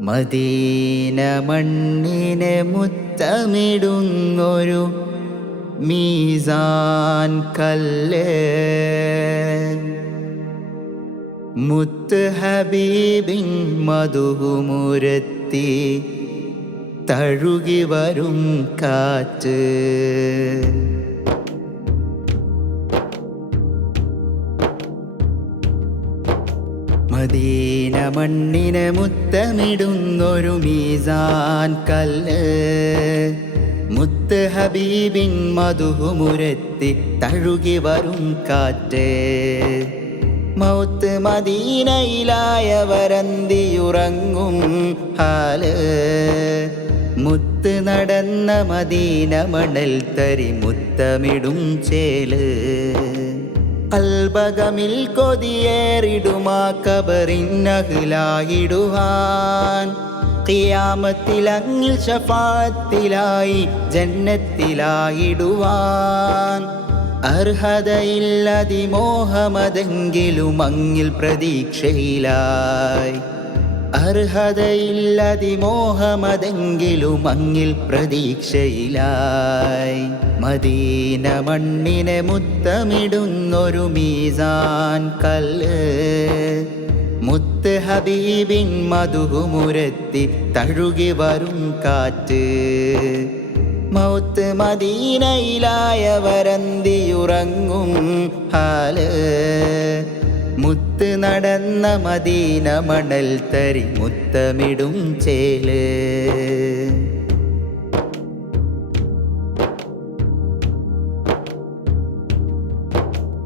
Medina മണ്ണിനെ മുത്തമിടുന്നൊരു മീസാൻ കല്ല്. മുത്ത് ഹബീബിൻ മധുമുരത്തി തഴുകി വരും കാറ്റ്. മദീന മണ്ണിനെ മുത്തമിടുന്നൊരു മീസാൻ കല്ല്. മുത്ത് ഹബീബിൻ മധുമുരത്തി തഴുകി വരും കാറ്റ്. മൗത്ത് മദീനയിലായ വരന്തിയുറങ്ങും ഹാൽ. മുത്ത് നടന്ന മദീന മണൽ തരി മുത്തമിടും ചേൽ. അൽബകമിൽ കൊതിയേറിടുമാ കബറിന്നഹിലായിടുവാൻ ഖിയാമത്തിലങ്ങിൽ ഷഫാത്തിലായി ജന്നത്തിലായിടുവാൻ. അർഹതയില്ലതിമോഹമതെങ്കിലും അങ്ങിൽ പ്രതീക്ഷയിലായി. അർഹതയില്ലതിമോഹമതെങ്കിലും അങ്ങിൽ പ്രതീക്ഷയിലായി. മദീന മണ്ണിനെ മുത്തമിടുന്നൊരു മീസാൻ കല്ല്. മുത്ത് ഹബീബിൻ മധുകുമുരത്തി തഴുകി വരും കാറ്റ്. മൗത്ത് മദീനയിലായ വരന്തിയുറങ്ങും ഹാൽ. മുത്ത് നടന്ന മദീന മണൽ തരി മുത്തമിടും ചേൽ.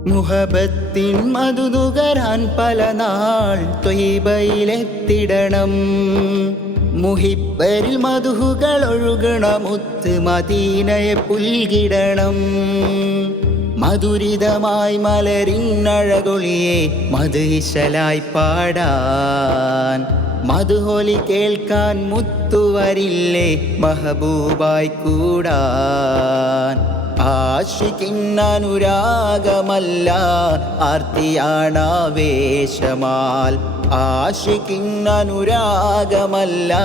മുഹബത്തിൻ മധുനുകരാൻ പല നാൾ തൊയ്ബയിലെത്തിടണം. മുഹിബരിൽ മധുഹുകൾ ഒഴുകണമുത്ത് മദീനയെ പുൽകിടണം. മധുരിതമായി മലരിന്നഴകൊളിയെ മധുശലായി പാടാൻ. മധുഹോലി കേൾക്കാൻ മുത്തുവരില്ലേ മഹബൂബായി കൂടാൻ. ആശിക്കിന്നനുരാഗമല്ല ആർത്തിയാണാവേശമാൽ. ആശിക്കിന്നനുരാഗമല്ല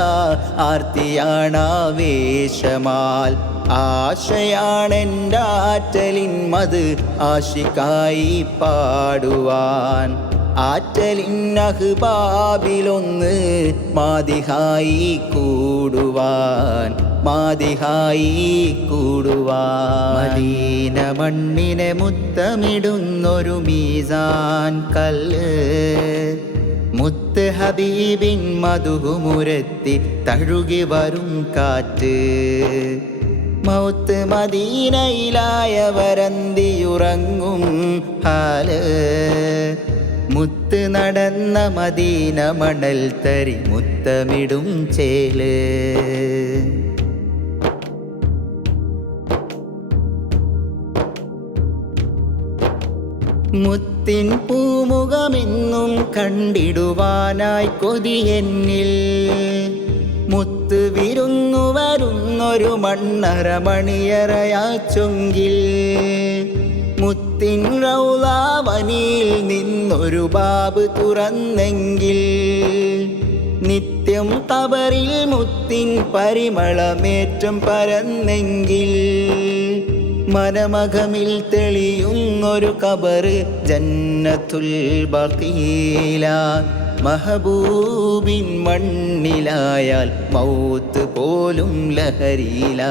ആർത്തിയാണാവേശമാൽ. ആശയാണെന്റാറ്റലിന്മത് ആശിക്കായി പാടുവാൻ. ആറ്റലിൻ അഹ്ബാബിലൊന്ന് മാതിഹായി കൂടുവാൻ. മാതിഹായി കൂടുവാദീന മണ്ണിനെ മുത്തമിടുന്നൊരു മീസാൻ കല്ല്. മുത്ത് ഹബീബിൻ മധുമുരത്തി തഴുകി വരും കാറ്റ്. മൗത്ത് മദീനയിലായ വരന്തിയുറങ്ങും ഹാൽ. മുത്ത് നടന്ന മദീന മണൽ തരി മുത്തമിടും ചേൽ. മുത്തിൻ പൂമുഖമെന്നും കണ്ടിടുവാനായി കൊതിയെന്നിൽ. മുത്ത് വിരുന്നു വരുന്നൊരു മണ്ണറ മണിയറയാച്ചൊങ്കിൽ മുത്തിൻ റൗലാവനിയിൽ നിന്നൊരു ബാബ് തുറന്നെങ്കിൽ. നിത്യം തബറിൽ മുത്തിൻ പരിമളമേറ്റം പരന്നെങ്കിൽ. മനമകമിൽ തെളിയുന്നൊരു കബറ് ജന്നത്തുൽ ബഖീല. മഹബൂബിൻ മണ്ണിലായാൽ മൗത്ത് പോലും ലഹരിയില.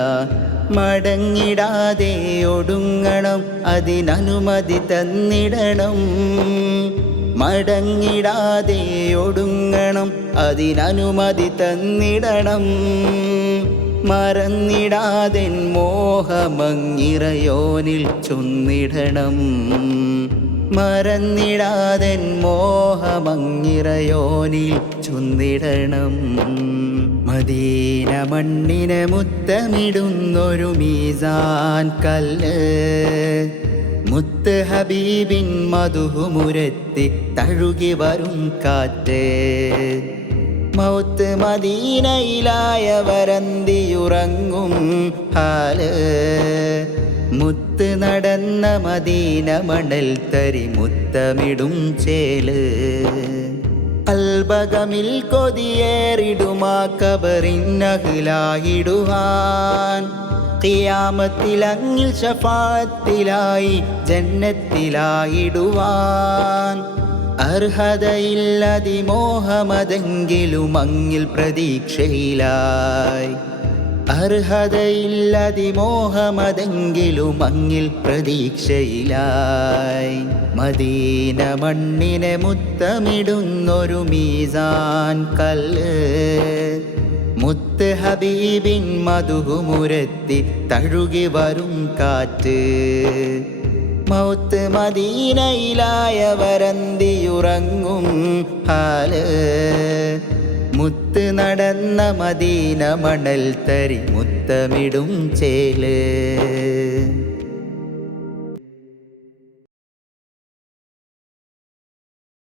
മടങ്ങിടാതെ ഒടുങ്ങണം അതിനനുമതി തന്നിടണം. മടങ്ങിടാതെ ഒടുങ്ങണം അതിനനുമതി തന്നിടണം. മറന്നിടാതെൻ മോഹമങ്ങിറയോനിൽ ചൊന്നിടണം. മറന്നിടാതെൻ മോഹമങ്ങിറയോനിൽ ചൊന്നിടണം. മദീന മണ്ണിനെ മുത്തമിടുന്നൊരു മീസാൻ കല്ല്. മുത്ത് ഹബീബിൻ മധുമുരത്തി തഴുകി വരും കാറ്റ്. മൗത്ത് മദീനയിലായ മദീനയിലായവരന്തിയുറങ്ങും ഹാൽ. മുത്ത് നടന്ന മദീന മണൽ തരി മുത്തമിടും ചേൽ. അൽബകമിൽ കൊതിയേറിടുമാ കബറിന്നഹിലായിടുവാൻ ഖിയാമത്തിലങ്ങിൽ ഷഫാത്തിലായി ജന്നത്തിലായിടുവാൻ. അർഹതയില്ലതിമോഹമതെങ്കിലും അങ്ങിൽ പ്രതീക്ഷയിലായി. അർഹതയില്ലതിമോഹമതെങ്കിലും അങ്ങിൽ പ്രതീക്ഷയിലായി. മദീന മണ്ണിനെ മുത്തമിടുന്നൊരു മീസാൻ കല്ല്. മുത്ത് ഹബീബിൻ മധുകുമുരത്തി തഴുകി വരും കാറ്റ്. മൗത്ത് മദീനയിലായവരന്തിയുറങ്ങും ഹാൽ. മുത്ത് നടന്ന മദീന മണൽ തരി മുത്തമിടും ചേൽ.